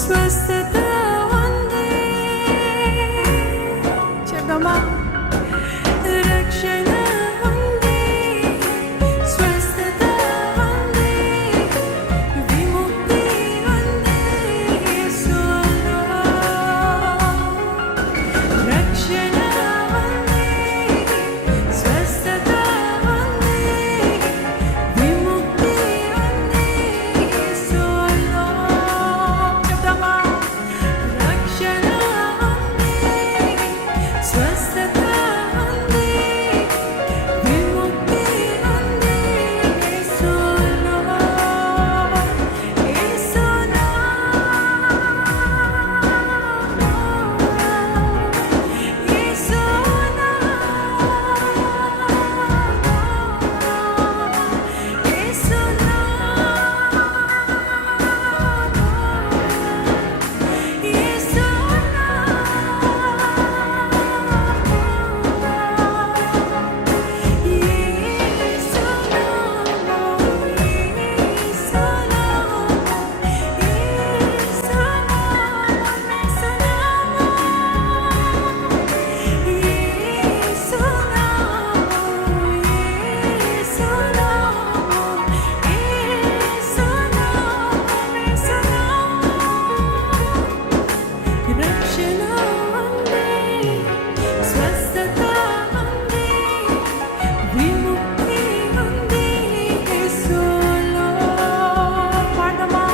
స్వస్థత ఉంది. చెప్దామా? రక్షణ ఉంది, స్వస్థత ఉంది, విముక్తి ఉంది యేసులో. రక్షణ ఉంది, స్వస్థత ఉంది, విముక్తి ఉంది యేసులో. చెప్దామా? రక్షణ ఉంది, స్వస్థత ఉంది, విముక్తి ఉంది యేసులో. యేసులో. రక్షణ ఉంది, స్వస్థత ఉంది, విముక్తి ఉంది యేసులో. పాడమా?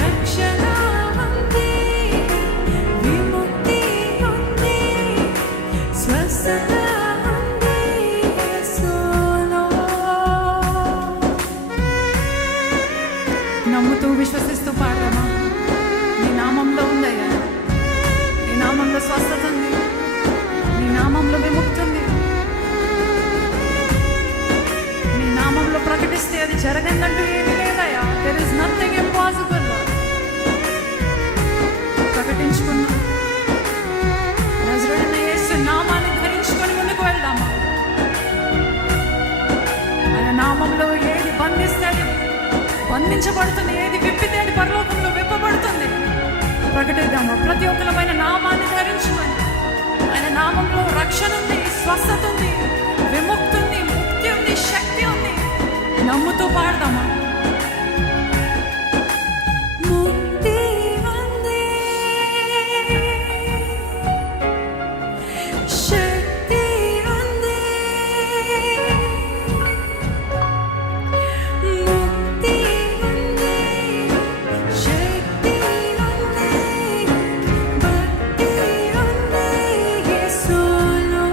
రక్షణ ఉంది, విముక్తి ఉంది, స్వస్థత ఉంది యేసులో. నమ్ముతూ విశ్వసిస్తూ పాడమా? నీ నామంలో ఉందయ్యా, నీ నామంలో స్వస్థత ఉంది, నీ నామంలో విముక్తి ఉంది. నీ నామంలో ప్రకటిస్తే అది జరగందంటూ ఏమీ లేదయ్యా. There is nothing impossible. ప్రకటించుకున్నా నజరేయుడైన యేసు నామాన్ని ధరించుకొని ముందుకు వెళ్దామా? ఆయన నామంలో ఏది బంధిస్తే అది బంధించబడుతుంది, ఏది విప్పితే అది పరలోకంలో విప్పబడుతుంది. ప్రకటిద్దామా? ప్రతి ఒక్కరమైన నామాన్ని ధరించుకొని, ఆయన నామంలో రక్షణ ఉంది, స్వస్థత ఉంది, విముక్తి ఉంది, ముక్తి ఉంది, శక్తి ఉంది. నమ్ముతూ పాడదామా? ముక్తి ఉంది, శక్తి ఉంది, ముక్తి ఉంది, శక్తి ఉంది, భక్తి ఉంది యేసులో.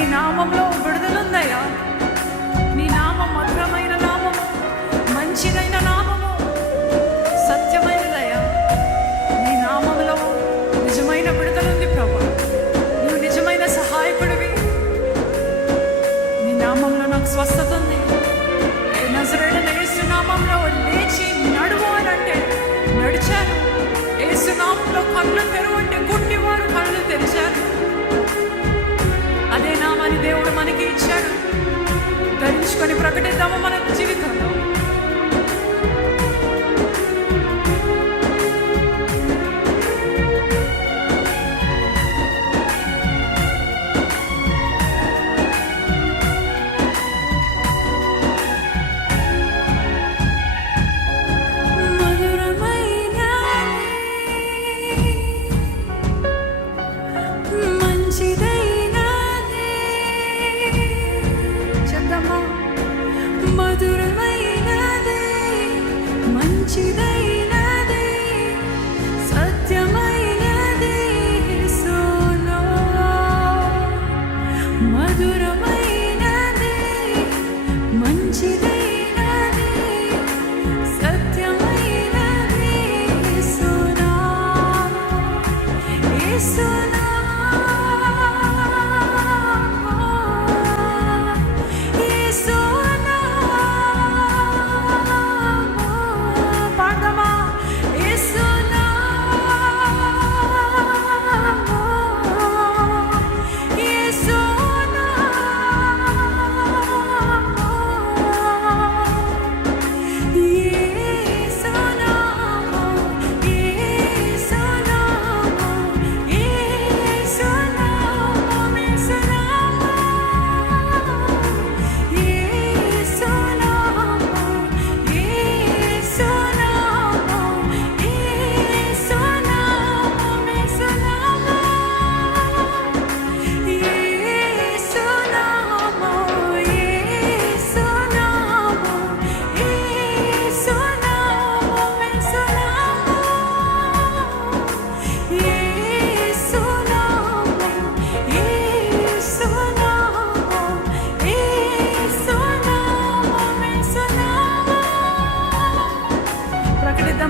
నీ నామంలో విడుదలుందయ్యా. నీ నామం మధురమైన నామము, మంచిదైన నామము, సత్యమైనదయ్యా. నీ నామంలో నిజమైన విడుదలుంది ప్రభా. నువ్వు నిజమైన సహాయకుడివి. నీ నామంలో నాకు స్వస్థత ఉంది. నజరేయుడైన యేసు నామంలో లేచి నడువు అని అంటే నడిచాను. యేసు నామంలో కళ్ళు తెరువు అంటే గుడ్డివారు కళ్ళు తెరిచారు. అదే నామాన్ని దేవుడు మనకి ఇచ్చాడు. ధరించుకొని ప్రకటిద్దాము మన జీవితంలో.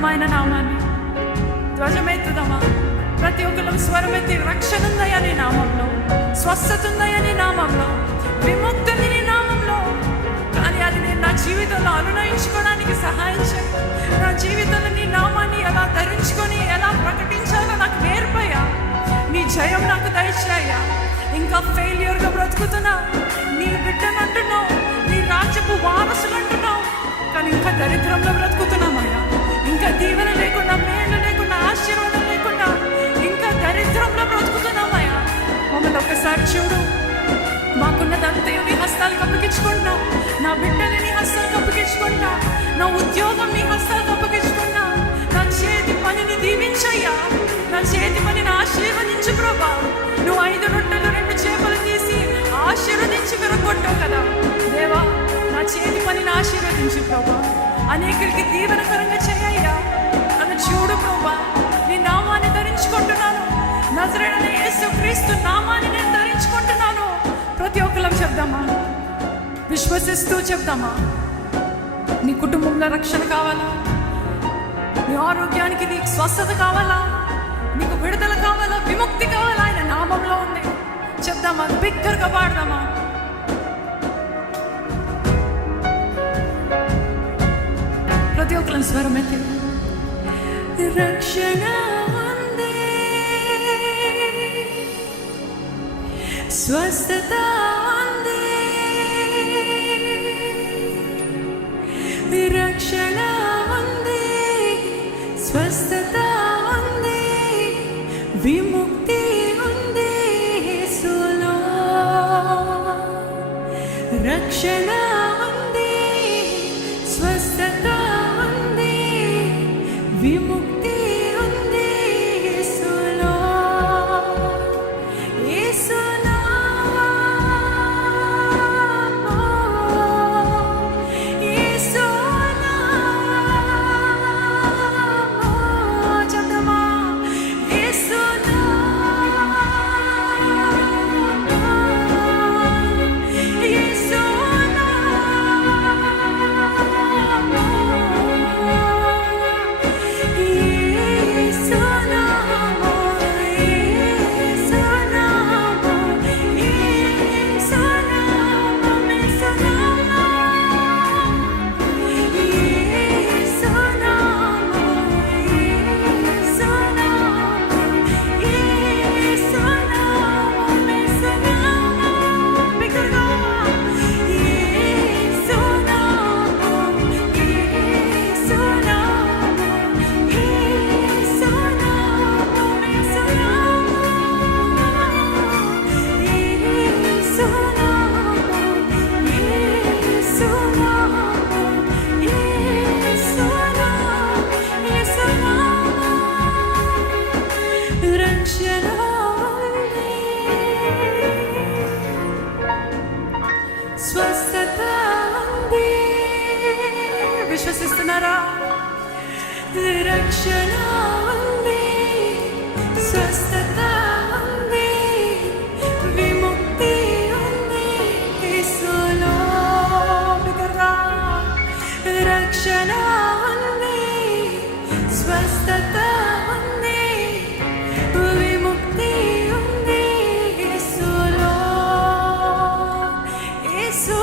ఆయన నామాన్ని ధ్వజమెత్తుదామా. ప్రతి ఒక్కరు స్వరమెత్తి, రక్షణ ఉందయ్యా నీ నామంలో, స్వస్థత ఉందయ్యా నీ నామంలో, విముక్తి ఉంది నీ నామంలో. కానీ అది నేను నా జీవితంలో అనునయించుకోవడానికి సహాయం చేయ. నా జీవితంలో నీ నామాన్ని ఎలా ధరించుకొని ఎలా ప్రకటించాలో నాకు నేర్పయ్యా. నీ జయం నాకు దయచేయ్యా. ఇంకా ఫెయిల్యూర్గా బ్రతుకుతున్నా, నీ బిడ్డను అంటున్నావు, నీ రాజ్యపు వారసులు అంటున్నావు, కానీ ఇంకా దరిద్రంలో బ్రతుకుతున్నామయ్యా. ఇంకా దీవెన లేకుండా, మేలు లేకుండా, ఆశీర్వాదం లేకుండా ఇంకా దరిద్రంలో బ్రతుకుతున్నామయ్యా. మమ్మల్ని ఒకసారి చూడు. మాకున్నదంతయు నీ హస్తాలకు అప్పగించుకుంటా. నా బిడ్డని నీ హస్తాలకు అప్పగించుకుంటా. నా ఉద్యోగం నీ హస్తాలకు అప్పగించుకుంటా. నా చేతి పనిని దీవించయ్యా. నా చేతి పనిని ఆశీర్వదించు ప్రభా. నువ్వు 5 రొట్టెలు 2 చేపలు తీసి ఆశీర్వదించి విరగొట్టావు కదా దేవా. నా చేతి పనిని ఆశీర్వదించు ప్రభా. అనేకులకి దీవెనకరంగా చేయ్యా. నన్ను చూడు ప్రభా. నీ నామాన్ని ధరించుకుంటున్నాను. నజరేయుడైన యేసుక్రీస్తు నామాన్ని నేను ధరించుకుంటున్నాను. ప్రతి ఒక్కరం చెప్దామా, విశ్వసిస్తూ చెప్దామా. నీ కుటుంబంలో రక్షణ కావాలా? నీ ఆరోగ్యానికి నీకు స్వస్థత కావాలా? నీకు విడుదల కావాలా? విముక్తి కావాలా? ఆయన నామంలో ఉంది. చెప్దామా, బిగ్గరగా పాడదామా. ప్రతి ఒక్కరం స్వరం ఎత్తి. రక్షణ ఉంది, స్వస్థత ఉంది, రక్షణ ఉంది, స్వస్థత ఉంది, విముక్తి ఉంది యేసులో. రక్షణ ఉంది, స్వస్థత ఉంది, విముక్తి ఉంది యేసులో. యేసులో యేసులో చెప్దామా. యేసులో వింటున్నారా? రక్షణ ఉంది, స్వస్థత ఉంది, విముక్తి ఉంది యేసులో. బిగ్గరగా రక్షణ ఉంది, స్వస్థత ఉంది, విముక్తి ఉంది యేసులో. యేసు